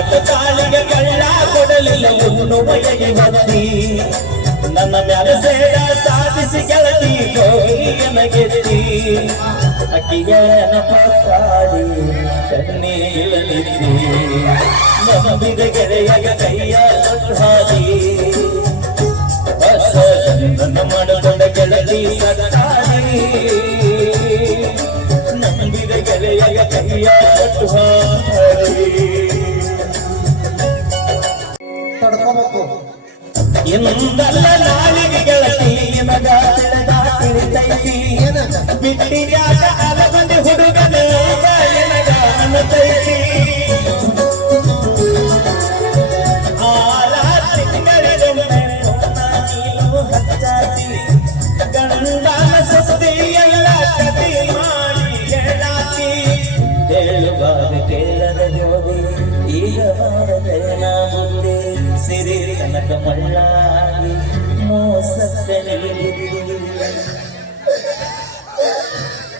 ಕಟ್ಟ ತಾಳಿಗೆ ಕಳ್ಳ ಕೊಡಲಿಲ್ಲ ಉಣ್ಣುವ ಎಗಿಬತ್ತಿ ನನ್ನ ಮ್ಯಾಲ ಸೇಡ ಸಾಧಿಸಿ ಕೆಳಲಿ ಗೆದ್ದಿ ಅಕ್ಕಿಗೆ ನಪಾಡಿ ಕಣ್ಣೀಲ ನಿಂತಿ ನಂಬಿದ ಗೆಳೆಯಗ ಕೈಯ ಹಾದಿ ಬಸ ಚಂದನ ಮಾಡಿಕೊಂಡ ಗೆಳತಿ ಸತ್ತಾಡಿ ನಂಬಿದ ಗೆಳೆಯಗ ಕೈಯ ತೊಟ್ಟು ನೀನು ಹಚ್ಚಾತಿ. ಗಂಡನ ಸುದ್ದಿ ಎಲ್ಲ ಕತಿ ಮಾಡಿ ಹೇಳಾತಿ. ಹೇಳುವಾಗ ಕೇಳದ ಜೋಡಿ ಈಗ ಮಾಡದೇನ ಮುಂದೆ ಸಿರಿ ಕನಕ ಮಳ್ಳಾಗಿ ಮೋಸಕ್ಕೆ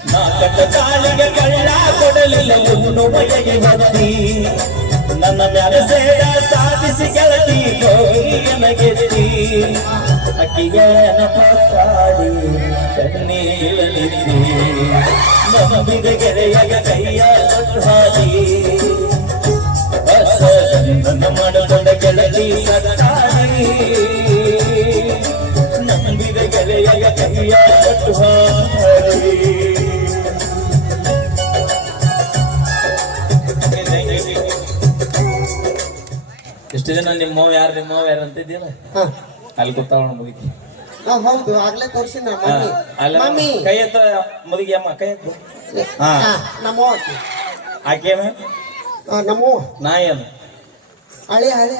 ನಾ ಕಟ್ಟ ಕಾಲಿಗೆ ಕಳ್ಳ ಕೊಡಲಿಲ್ಲ ಉಣ್ಣುವ ಎಗಿಬತ್ತಿ ನನ್ನ ಮ್ಯಾಲ ಸಾಧಿಸಿ ಗೆಳತಿ ಹೋಗಿ ಗೆದ್ದಿ ಅಕ್ಕಿಯ ನಪಾಡಿ ಕಣ್ಣೀಲ ನಿಂತಿ ನಂಬಿದ ಗೆಳೆಯಗ ಕೈಯ ತೊಟ್ಟು ಹಾದಿ ಹೊಸ ಚಂದನ ಸತ್ತಾರಿ ನಂಬಿದ ಗೆಳೆಯ ಕೈಯ ತೊಟ್ಟು ಹಾದಿ ಇಷ್ಟು ಜನ ನಿಮ್ಮವ್ ಯಾರು ನಿಮ್ಮವ್ ಯಾರು ಅಂತಿದ್ದಿಲ್ಲ ಹಾ. ಅಲ್ಲಿ ಕೂತಾವಣ ಮುದುಕಿ ಹೌದು ಆಗ್ಲೇ ತೋರ್ಸಿನ ಮಮ್ಮಿ. ಕೈ ಎತ್ತ ಮುದುಗಿ ಅಮ್ಮ ಕೈ ಎತ್ತ ಹಾ. ನಮ್ಮೋ ಆಕೆ. ನಮ್ಮೋ ನಾ ಏನು ಹಳೆ ಹಳೆ.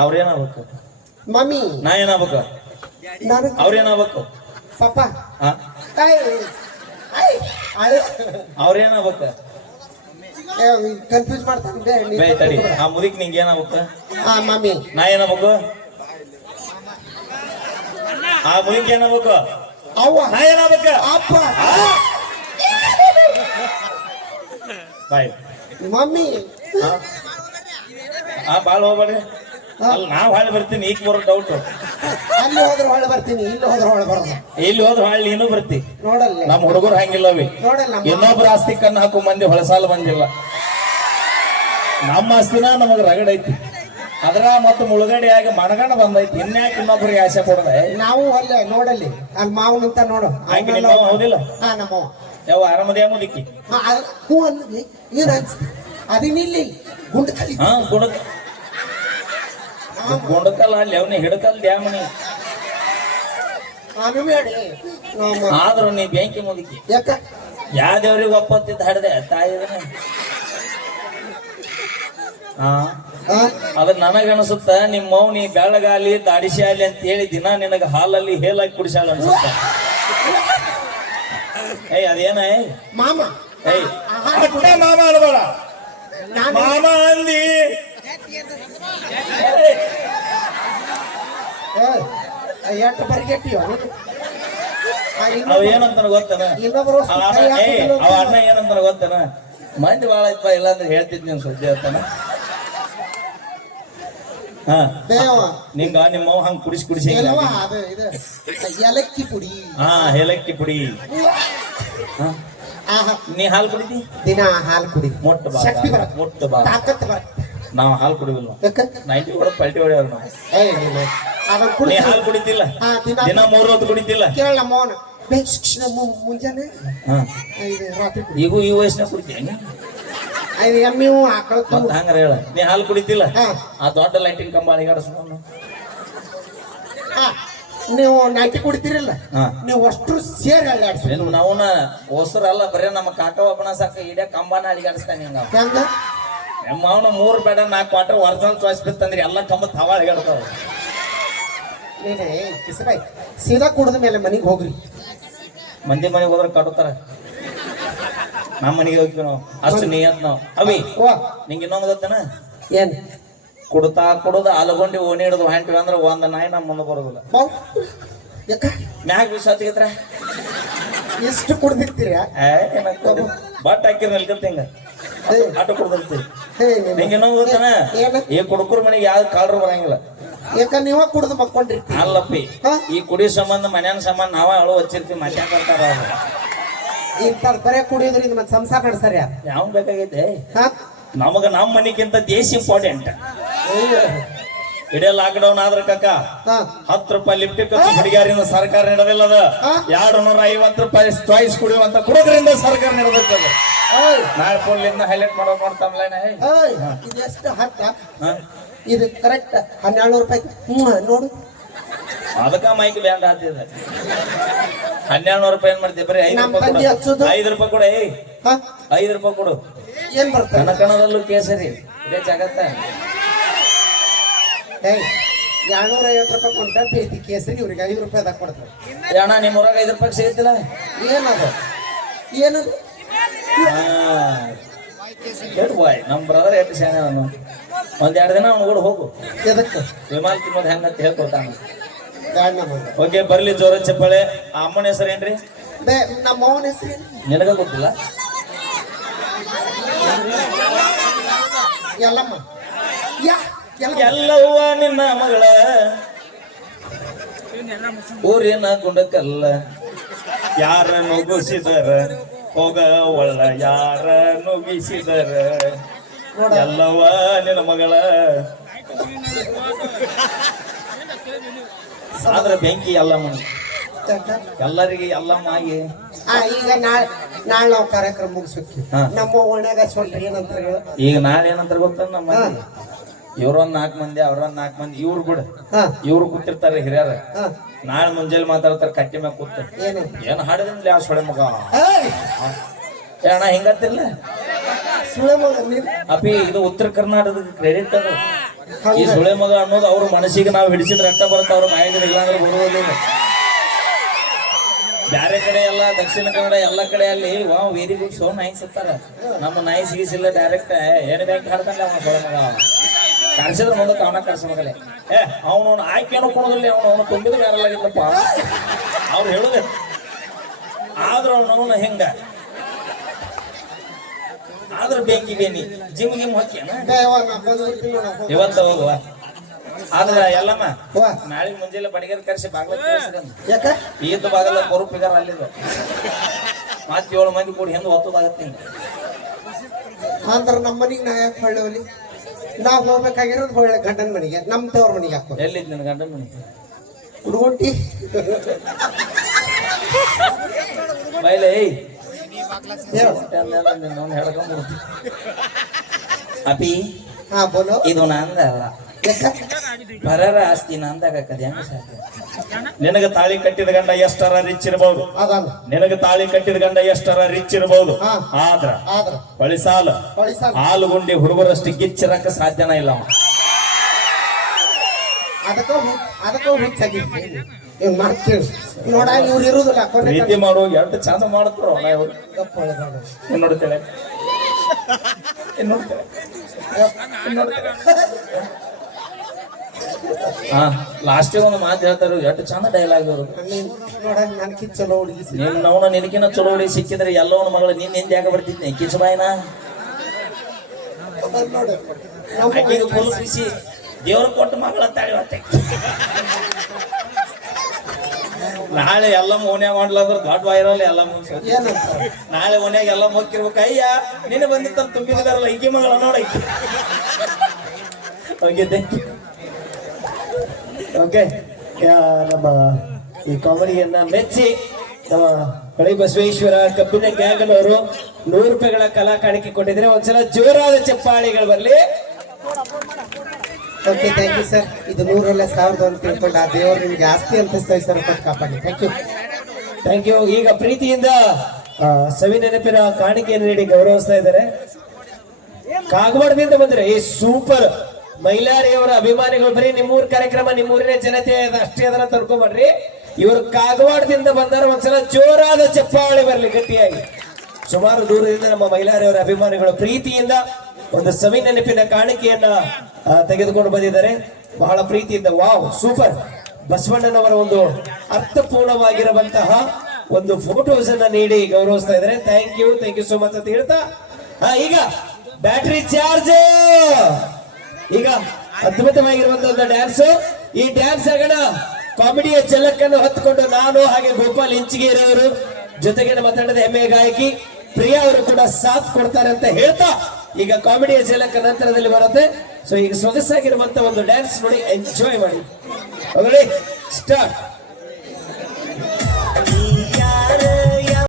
ಅವ್ರೇನಾಗ್ಬೇಕು? ಮಮ್ಮಿ. ನಾ ಏನಾಗ್ಬೇಕು ನಾನು ಅವ್ರೇನಾಗ್ಬೇಕು? ಪಪ್ಪ. ಹಾ? I, I, ಅವ್ರೇನಾಗ್ಬೇಕು? ಕನ್ಫ್ಯೂಸ್ ಮಾಡ್ತಾನೆ ಬೇ ತಡಿ. ಆ ಮುದಿಕ್ ನಿಂಗೆ ಏನಾಗ್ಬೇಕು? ಹಾ ಮಮ್ಮಿ. ನಾ ಏನಾಗ್ಬೇಕು ಆ ಮುದಿಕ್ ಏನಾಗ್ಬೇಕು? ಅವ್ವ. ನಾ ಏನಾಗ್ಬೇಕು ಅಪ್ಪ ಬಾಯ್. ಮಮ್ಮಿ. ಹಾ ಬಾಳ್ ಹೋಗ್ಬೇಡ್ರಿ ಅಲ್ಲಿ ನಾವ್ ಹಾಳಿ ಬರ್ತೀನಿ ಈಗ ಬರೋ ಡೌಟ್ ಅಲ್ಲಿ ಹೋದ್ರೆ ಹೊಳೆ ಬರ್ತೀನಿ ಇಲ್ಲಿ ಹೋದ್ರೆ ಹೊಳೆ ಬರೋದು ಇಲ್ಲಿ ಹೋದ್ರೆ ಹಳ್ಳಿ ನೀನು ಬರ್ತಿ. ನೋಡಲ್ಲ. ನಮ್ಮ ಹುಡುಗರು ಹಂಗಿಲ್ಲವಿ ನೋಡಲ್ಲ ಇನ್ನೊಬ್ರು ಆಸ್ತಿ ಕಣ್ಣು ಹಾಕೋ ಮಂದಿ ಹೊಳಸಾಲ ಬಂದಿಲ್ಲ. ನಮ್ಮ ಆಸ್ತಿನ ನಮಗ್ ರಗಡೈತಿ ಐತಿ. ಅದ್ರ ಮತ್ತು ಮುಳುಗಡೆಯಾಗಿ ಮಣಗಣ ಬಂದೈತಿ. ಇನ್ಯಾಕೆ ಇನ್ನೊಬ್ರಿಗೆ ಆಸೆ ಕೊಡದೆ? ನಾವು ಅಲ್ಲೇ ನೋಡಲ್ಲಿ. ಅಲ್ಲಿ ಮಾವನಂತ ನೋಡು. ಆಕೆ ನಿಮ್ಮ ಅವ್ವ ಹೌದಿಲ್ಲ? ಹಾ ನಮ್ಮವ ಯಾವ ಆರಾಮದೇ ಮುದಿಕ್ಕಿ ಹಾ ಅದ್- ಹೂ ಅನ್ನಿ ಏನ್ ಅನ್ಸ್ ಅದಿನಿಲ್ಲಿ ಗುಂಡ ಕಲಿ ಹಾ ಗುಣಕ ಗುಂಡಕಲ್ಲ ಅಲ್ಲಿ ಅವನೇ ಹಿಡಕಲ್ ದ್ಯಾಮನಿ ಆದ್ರೂ ನೀ ಬೆಂಕಿ ಮುದುಕಿ. ಯಾಕ? ಯಾವ ದೇವ್ರಿಗೆ ಒಪ್ಪತ್ತಿದ್ದ ಹಡ್ದೆ ತಾಯಿ ಅದ ನನಗ ಅನ್ಸುತ್ತ ನನಗನ್ಸುತ್ತ ನಿಮ್ಮ ಮೌನಿ ಬೆಳಗಾಲಿ ದಾಡಿಶಾಲಿ ಅಂತ ಹೇಳಿ ದಿನ ನಿನಗ ಹಾಲಲ್ಲಿ ಹೇಲಾಗಿ ಕುಡಿಸಾಳ ಅನ್ಸುತ್ತ. ಏಯ್ ಅದೇನ ಏಯ್? ಮಾಮ ಏಯ್. ಮಾಮ ಅನ್ಬೇಡ. ನಾನು ಮಾಮ ಅಂದಿ ಎಷ್ಟು ಪರಿಗೆಟ್ಟಿವ ಅವ ಏನಂತಾನ ಗೊತ್ತನ? ಇನ್ನೊಬ್ರು ಅವ ಅಣ್ಣ ಏನಂತಾನ ಗೊತ್ತನ? ಮಂದಿ ಬಾಳ ಐತ ಇಲ್ಲ ಅಂದ್ರೆ ಹೇಳ್ತಿದ್ ನೀನ್ ಸುದ್ದಿ ಅಂತಾನ ನಿಂಗ ನಿಮ್ಮ ಹಂಗ್ ಕುಡಿಸಿ ಕುಡಿಸಿ ಏಲಕ್ಕಿ ಪುಡಿ. ಹಾ ಏಲಕ್ಕಿ ಪುಡಿ. ನೀ ಹಾಲು ಕುಡಿತಿ ದಿನ ಹಾಲು ಕುಡಿ. ಮೊಟ್ಟ ಬಾ ಮೊಟ್ಟ ಬಾ ತಾಕತ್ ಬರ. ನಾವು ಹಾಲು ಕುಡಿವಿಲ್ಲ ಯಾಕ? ನೈಂಟಿ ಕೂಡ ಪಲ್ಟಿ ಹೊಡೆಯವ್ರು ನಾವು. ಏ ನೀನು ನೀ ಕುಡಿ ಹಾಲು ಕುಡಿತಿಲ್ಲ? ಹಾ, ದಿನ ದಿನ ಮೂರ್ ಹೊತ್ತು ಕುಡಿತಿಲ್ಲ? ಕೇಳ ಮೋನ ಮುಂಜಾನೆ. ಹಾ. ಇದು ರಾತ್ರಿ ಕುಡಿ. ಈಗೂ ಈ ವಯಸ್ಸಿನ ಕುಡಿತೀನಿ ಹೆಂಗ? ಎಮ್ಮಿವು ಆಕಳ ಮತ್ತ ಹಂಗಾರ ಹೇಳ. ನೀ ಹಾಲು ಕುಡಿತಿಲ್ಲ? ಹಾ. ಆ ದೊಡ್ಡ ಲೈಟಿನ ಕಂಬ ಅಳಿಗಾಡಿಸ್ಕೊಂಡು ಹಾ, ನೀವು ನೈಟಿ ಕುಡಿತೀರಲ್ಲ? ಹಾ. ನೀವು ಅಷ್ಟು ಸೇರಿ ಅಲ್ಲಾಡ್ಸಿ. ನಾವು ನಾವುನ ಹೊಸರಲ್ಲ ಬರೇ ನಮ್ಮ ಕಾಕ ಒಬ್ಬನ ಸಾಕ ಇಡೇ ಕಂಬನ ಅಡಿಗಾಡಿಸ್ತಾನೆ ಹಿಂಗ ಹೆಂಗ? ನಮ್ಮ ಅವನ ಮೂರ್ ಬೇಡ ನಾಲ್ಕು ಕ್ವಾರ್ಟರ್ ಒರಿಜಿನಲ್ ಚಾಯ್ಸ್ ಬಿತ್ತಂದ್ರೆ ಎಲ್ಲ ಕಂಬ ಹವ ಹೇಳ್ತಾವ. ನೀನೇ ಕಿಸಬಾಯ್ ಸೀದಾ ಕುಡಿದ ಮೇಲೆ ಮನೆಗೆ ಹೋಗ್ರಿ. ಮಂದಿ ಮನೆಗೆ ಹೋದ್ರೆ ಕಟ್ಟುತ್ತಾರ ನಮ್ಮ ಮನೆಗೆ ಹೋಗ್ತೀವಿ ನಾವು. ಅಷ್ಟು ನಿಯತ್ ನಾವು. ಅವಿ ನಿಂಗೆ ಇನ್ನೊಂದು ಗೊತ್ತೇನ? ಏನ್? ಕುಡ್ತಾ ಕುಡ್ದು ಅಲಗೊಂಡಿ ಓಣಿ ಹಿಡಿದು ಹೊಂಟಿವಿ ಅಂದ್ರೆ ಒಂದ್ ನಾಯಿ ನಮ್ಮ ಮುಂದೆ ಬರೋದಿಲ್ಲ. ಬಾವ್. ಯಾಕ? ಮ್ಯಾಗ ವಿಶ್ವಾಸಗಿತ್ರ ಎಷ್ಟು ಕುಡ್ದಿರ್ತೀರ? ಬಟ್ ಹಾಕಿರ್ ನಿಲ್ಕಂತ ಹಿಂಗ. ಆಟೋ ಕುಡ್ದಿರ್ತೀವಿ. ಹೇ, ನಿಮ್ಮ- ನಿಂಗೆ ಇನ್ನೊಂದು ಗೊತ್ತಾನ? ಈ ಕುಡುಕರ ಮನೆಗೆ ಯಾವ ಕಾಲ್ರು ಬರಂಗಿಲ್ಲ. ಯಾಕ ನೀವ ಕುಡ್ದು ಮಕ್ಕೊಂಡಿರ್ತೀವಿ ಅಲ್ಲಪ್ಪಿ ಈ ಕುಡಿ ಸಂಬಂಧ ಮನ್ಯಾನ ಸಂಬಂಧ ನಾವ ಅಳು ಹಚ್ಚಿರ್ತೀವಿ ಮತ್ತೆ ಬರ್ತಾರ ಇಂಥದ್ ಬರೇ ಕುಡಿಯೋದ್ರಿಂದ ಮತ್ತೆ ಸಂಸಾರ ನಡೆಸ್ತಾರ ಯಾವ ಬೇಕಾಗೈತೆ? ನಮಗ ನಮ್ಮ ಮನೆಗಿಂತ ದೇಶ ಇಂಪಾರ್ಟೆಂಟ್ ಇಡೇ ಲಾಕ್ ಡೌನ್ ಆದ್ರ ಕಕ್ಕ ಹತ್ತು ರೂಪಾಯಿ ಲಿಫ್ಟ್ ಹುಡುಗಿಯರಿಂದ ಸರ್ಕಾರ ನಡೆದಿಲ್ಲ ಅದ? ಎರಡು ನೂರ ಐವತ್ತು ರೂಪಾಯಿ ಚಾಯ್ಸ್ ಕುಡಿಯುವಂತ ಕುಡುಗರಿಂದ ಸರ್ಕಾರ ನಡೆದೈತದ ನಾಳೆ ಫೋನ್ಲಿಂದ ಹೈಲೈಟ್ ಮಾಡೋ ಮಾಡ್ತಾಮ್ಲೇನ ಓಯ್ ಇದೆಷ್ಟು ಹತ್ತ ಇದು ಕರೆಕ್ಟ್ ಹನ್ನೆರಡು ರೂಪಾಯಿ. ನೋಡು. ಅದಕ್ಕ ಮೈಕ್ ಬ್ಯಾಂಡ್ ಆಗ್ತಿದೆ ಹನ್ನೆರಡು ನೂರು ರೂಪಾಯಿ ಏನ್ ಮಾಡ್ತೀವಿ ಬರೀ ಐದು ರೂಪಾಯಿ ಕೊಡು. ಐದು ರೂಪಾಯಿ ಕೊಡು ಏಯ್! ಹಾ. ಐದು ರೂಪಾಯಿ ಕೊಡು. ಏನ್ ಬರ್ತದೆ? ಕಣದಲ್ಲೂ ಕೇಸರಿ. ಇದೇ ಜಗತ್ತ. ಏಯ್ ಎರಡ್ನೂರ ಐವತ್ತು ರೂಪಾಯಿ ಕೊಂಟ ಐತಿ ಕೇಸರಿ ಇವ್ರಿಗೆ ಐದು ರೂಪಾಯಿದಾಗ ಕೊಡ್ತಾರೆ. ಅಣ್ಣ ನಿಮ್ಮ ಊರಾಗ ಐದು ರೂಪಾಯಿ ಸಿಗುತ್ತಿಲ್ಲ ಏನದು? ಏನದು? ಎಷ್ಟು ಬಾಯ್ ನಮ್ಮ ಬ್ರದರ್ ಎಷ್ಟು ಶಾನೆ ಅವನು? ಒಂದ್ ಎರಡು ದಿನ ಅವನು ಕೂಡ ಹೋಗು. ಎದಕ್ಕೆ? ವಿಮಾನ ತಿನ್ನೋದು ಹೆಂಗಂತ ಅಂತ ಹೇಳ್ಕೊತಾನ ಓಕೆ ಬರ್ಲಿ ಜೋರ ಚಪ್ಪಾಳೆ. ಆ ಅಮ್ಮನ ಹೆಸರು ಏನ್ರಿ? ಬೇ ನಮ್ಮ ಅವನ ಹೆಸರು ನಿನಗ ಗೊತ್ತಿಲ್ಲ? ಎಲ್ಲಮ್ಮ ಎಲ್ಲವ್ವ ನಿನ್ನ ಮಗಳ. ಊರಿನ ಗುಂಡಕಲ್ಲ. ಯಾರ ನುಗ್ಗಿಸಿದರ ಹೋಗ ಒಳ್ಳ ಯಾರ ನುಗಿಸಿದರೆ ಎಲ್ಲವ ನಿನ್ನ ಮಗಳ. ಆದ್ರ ಬೆಂಕಿ ಎಲ್ಲಮ್ಮ ಎಲ್ಲರಿಗೆ ಎಲ್ಲಮ್ಮ ಆಗಿ ಆ ಈಗ ನಾಳೆ ನಾಳೆ ನಾವು ಕಾರ್ಯಕ್ರಮ ಮುಗಿಸ್ತೀವಿ ಹಾ. ನಮ್ಮ ಓಣ್ಯಾಗ ಸ್ವಲ್ಪ ಏನಂತ ಹೇಳು. ಈಗ ನಾಳೆ ಏನಂತ ಗೊತ್ತ ನಮ್ಮ ಮಂದಿ ಇವ್ರೊಂದ್ ನಾಲ್ಕು ಮಂದಿ ಅವ್ರೊಂದ್ ನಾಲ್ಕು ಮಂದಿ ಇವ್ರು ಬಿಡ. ಇವ್ರು ಕೂತಿರ್ತಾರೆ ಹಿರಿಯರ. ನಾಳೆ ಮುಂಜಾನೆ ಮಾತಾಡ್ತಾರೆ ಕಟ್ಟಿ ಮ್ಯಾಗ ಕೂತ. ಏನ್? ಹಾಡಿದ್ರಿ ಆ ಸೊಳೆ ಮಗ? ಅಣ್ಣ ನೀನು? ಅಪಿ ಇದು ಉತ್ತರ ಕರ್ನಾಟಕದ ಕ್ರೆಡಿಟ್ ಅದು. ಈ. ಸುಳೆ ಮಗ ಅನ್ನೋದು ಅವ್ರ ಮನಸ್ಸಿಗೆ ನಾವು ಹಿಡಿಸಿದ್ರೆ ರಕ್ತ ಬರುತ್ತೆ ಅವ್ರ ಬಾಯಿಗೆ ಇಲ್ಲ ಅಂದ್ರೆ ಬರುವುದಿಲ್ಲ ಬ್ಯಾರೆ ಕಡೆ ಎಲ್ಲ ದಕ್ಷಿಣ ಕನ್ನಡ ಎಲ್ಲ ಕಡೆ ಅಲ್ಲಿ ವಾ ವೆರಿ ಗುಡ್ ಸೋ ನಾಯಿ ನಮ್ಮ ನೈಸ್ ಗೀಸಿಲ್ಲ ಡೈರೆಕ್ಟ್ ಏನು ಬ್ಯಾಂಕ್ ಹಾಡ್ತಾನೆ ಅವನ ಸೊಳೆ ಮಗ. ಕರ್ಸಿದ್ರೆ ಮುಂದೆ ಅವನ ಕರ್ಸ ಮಗಲೇ ಏ ಅವನು ಆಯ್ಕೆ ಕೊಡೋದಿಲ್ಲ ಅವನು ಅವನು ತುಂಬಿದ್ರೆ ಯಾರಲ್ಲಾಗಿಲ್ಲಪ್ಪ ಅವ್ರು ಹೇಳುದೇ ಆದ್ರೆ ಅವನವನ ಹೆಂಗ? ಆದ್ರ ಬೆಂಕಿ ಬೇನಿ ಜಿಮ್ ಗಿಮ್ ಹಾಕ್ಯಾನ ಇವತ್ತು ಹೋಗುವ. ಆದ್ರ ಎಲ್ಲಮ್ಮ ನಾಳೆ ಮುಂಜಾನೆ ಬಡಿಗೆರ್ ಕರ್ಸಿ ಬಾಗ್ಲ ಯಾಕ? ಈದ್ ಬಾಗಲ ಕೊರುಪಿಗಾರ ಅಲ್ಲಿದ. ಮತ್ತೆ ಏಳು ಮಂದಿ ಕೂಡಿ ಹೆಂಗ್ ಒತ್ತದಾಗತ್ತೆ ಅಂದ್ರ ನಮ್ಮ ಮನಿಗೆ ನಾ ಯಾಕೆ ಹೊಳ್ಳಿ ನಾವ್ ಹೋಗ್ಬೇಕಾಗಿರೋದು ಹೊಳ್ಳೆ ಗಂಡನ ಮನೆಗೆ ನಮ್ಮ ತವ್ರ ಮನೆಗೆ ಹಾಕೋ ಎಲ್ಲಿದ್ ನನ್ನ ಗಂಡನ ಮನೆ? ಹುಡುಗುಂಟಿ. ಬೈಲೆ ಏಯ್. ಅಪಿ ಹಾ ಬೋಲೋ. ಇದು ನಂದಲ್ಲ. ಪರರ ಆಸ್ತಿ ನಂದಾಗ ಸಾಧ್ಯ? ನಿನಗ ತಾಳಿ ಕಟ್ಟಿದ ಗಂಡ ಎಷ್ಟರ ರಿಚ್ ಇರಬಹುದು ಅದಾನ ನಿನಗ ತಾಳಿ ಕಟ್ಟಿದ ಗಂಡ ಎಷ್ಟರ ರಿಚ್ ಇರಬಹುದು. ಆದ್ರ? ಪಳಿಸಾಲ. ಹಾಲು ಗುಂಡಿ ಸಾಲ ಹಾಲುಗುಂಡಿ ಹುಡುಗರಷ್ಟು ಗಿಚ್ಚಿರಕ ಸಾಧ್ಯನ ಇಲ್ಲ ಅವ. ಅದಕ್ಕ ಅದಕ್ಕ ಹುಚ್ಚಾಗಿತ್ತು ಇವ್ನ್ ಮಾತ್ ಕೇಳು. ನೋಡ ಇವ್ರು ಇರುದಿಲ್ಲ. ಪ್ರೀತಿ ಮಾಡೋ ಎಷ್ಟು ಚಂದ ಮಾಡ್ತಾರೋ ಇವ್ರು. ನೋಡ್ತೇಳೆ ನೋಡ್ತೇಳೆ ನೋಡ್ತೇಳೆ? ಹಾ ಲಾಸ್ಟ್ ಒಂದು ಮಾತು ಹೇಳ್ತಾರ, ಎಷ್ಟು ಚಂದ ಡೈಲಾಗ್ ಅವರು ಚಲೋ. ನಿಮ್ ನವನ ನಿನಕಿನ ಚಲೋ ಹುಡುಗಿ ಸಿಕ್ಕಿದ್ರೆ ಎಲ್ಲವನ ಮಗಳು ನಿನ್ನ ಹಿಂದೆ ಯಾಕೆ ಬರ್ತಿದ್ನಿ? ಕಿಚ್ಚ ಬಾಯಿನ ಅದ್ ನೋಡು ನಮ್ಮ ಆಕೆಗೆ ದೇವ್ರ ಕೊಟ್ಟು ಮಗಳ ತಾಳಿ ಹೊತ್ತೆ ನಾಳೆ ಎಲ್ಲ ಓನ್ಯಾಗ ಮಾಡ್ಲಾದ್ರ ದೊಡ್ಡ ವೈರಲ್ ಎಲ್ಲ. ನಾಳೆ ಓನ್ಯಾಗ ಎಲ್ಲ ಮುಕ್ಕಿರ್ಬೇಕು ಅಯ್ಯ, ನಿನ್ನ ಬಂದಿತ್ತ ತುಂಬಿದಾರಲ್ಲ ಈಕೆ ಮಗಳ ನೋಡಿ. Okay thank okay. ನಮ್ಮ ಈ ಕಾಮಿಡಿಯನ್ನ ಮೆಚ್ಚಿ ನಮ್ಮ ಹೊಳಿ ಬಸವೇಶ್ವರ ಕಬ್ಬಿನ ಗ್ಯಾಂಗನವರು ನೂರು ರೂಪಾಯಿಗಳ ಕಲಾ ಕಾಣಿಕೆ ಕೊಟ್ಟಿದ್ರೆ ಒಂದ್ಸಲ ಜೋರಾದ ಚಪ್ಪಾಳಿಗಳು ಬರಲಿ. ಓಕೆ ಥ್ಯಾಂಕ್ ಯು ಸರ್ ಇದು ನೂರಲ್ಲ ಸಾವಿರದ ಅಂತ ತಿಳ್ಕೊಂಡು ಆ ದೇವರು ನಿಮ್ಗೆ ಆಸ್ತಿ ಅಂತ ಸರ್ ಕಾಪಾಡಿ. ಥ್ಯಾಂಕ್ ಯು ಥ್ಯಾಂಕ್ ಯು ಈಗ ಪ್ರೀತಿಯಿಂದ ಸವಿ ನೆನಪಿನ ಕಾಣಿಕೆಯನ್ನು ನೀಡಿ ಗೌರವಿಸ್ತಾ ಇದ್ದಾರೆ. ಕಾಗವಾಡದಿಂದ ಬಂದ್ರೆ ಈ ಸೂಪರ್ ಮೈಲಾರಿಯವರ ಅಭಿಮಾನಿಗಳು ಬರೀ ನಿಮ್ಮೂರ್ ಕಾರ್ಯಕ್ರಮ, ನಿಮ್ಮೂರಿನ ಜನತೆ ಅಷ್ಟೇ ಅದನ್ನ ತಡ್ಕೊಂಬರ್ರಿ. ಇವರು ಕಾಗವಾಡದಿಂದ ಬಂದಾರ ಒಂದ್ಸಲ ಜೋರಾದ ಚಪ್ಪಾಳೆ ಬರಲಿ ಗಟ್ಟಿಯಾಗಿ. ಸುಮಾರು ದೂರದಿಂದ ನಮ್ಮ ಮೈಲಾರಿಯವರ ಅಭಿಮಾನಿಗಳು ಪ್ರೀತಿಯಿಂದ ಒಂದು ಸವಿ ನೆನಪಿನ ಕಾಣಿಕೆಯನ್ನ ತೆಗೆದುಕೊಂಡು ಬಂದಿದ್ದಾರೆ. ಬಹಳ ಪ್ರೀತಿಯಿಂದ, ವಾವ್, ಸೂಪರ್. ಬಸವಣ್ಣನವರ ಒಂದು ಅರ್ಥಪೂರ್ಣವಾಗಿರುವಂತಹ ಒಂದು ಫೋಟೋಸ್ ಅನ್ನ ನೀಡಿ ಗೌರವಿಸ್ತಾ ಇದ್ದಾರೆ. Thank you thank you so much ಅಂತ ಹೇಳ್ತಾ ಈಗ ಬ್ಯಾಟ್ರಿ ಚಾರ್ಜ್! ಈಗ ಅದ್ಭುತವಾಗಿರುವಂತಹ ಡ್ಯಾನ್ಸ್ ಈ ಡ್ಯಾನ್ಸ್ ಆಗಣ ಕಾಮಿಡಿಯ ಚಲಕ್ಕನ್ನು ಹೊತ್ತುಕೊಂಡು ನಾನು ಹಾಗೆ ಗೋಪಾಲ್ ಇಂಚಿಗೇರವರು ಜೊತೆಗೆ ನಮ್ಮ ತಂಡದ ಹೆಮ್ಮೆಯ ಗಾಯಕಿ ಪ್ರಿಯಾ ಅವರು ಕೂಡ ಸಾಥ್ ಕೊಡ್ತಾರೆ ಅಂತ ಹೇಳ್ತಾ ಈಗ ಕಾಮಿಡಿಯ ಚಲಕ ನಂತರದಲ್ಲಿ ಬರುತ್ತೆ. ಸೊ ಈಗ ಸೊಗಸಾಗಿರುವಂತಹ ಒಂದು ಡ್ಯಾನ್ಸ್ ನೋಡಿ ಎಂಜಾಯ್ ಮಾಡಿ. ಸ್ಟಾರ್ಟ್